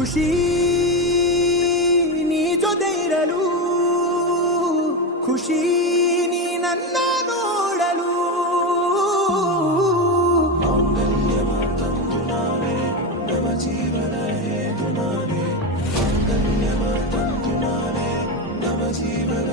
ಖುಷಿ ನೀ ಜೊತೆ ಇರಲು, ಖುಷಿ ನೀ ನನ್ನ ನೋಡಲು. ಮಾಂಗಲ್ಯವಂತಂದು ನಾವೇ ನವ ಜೀವನ ಹೇತು ನಾವೇ, ಮಾಂಗಲ್ಯವಂತಂದು ನಾವೇ ನವ ಜೀವನ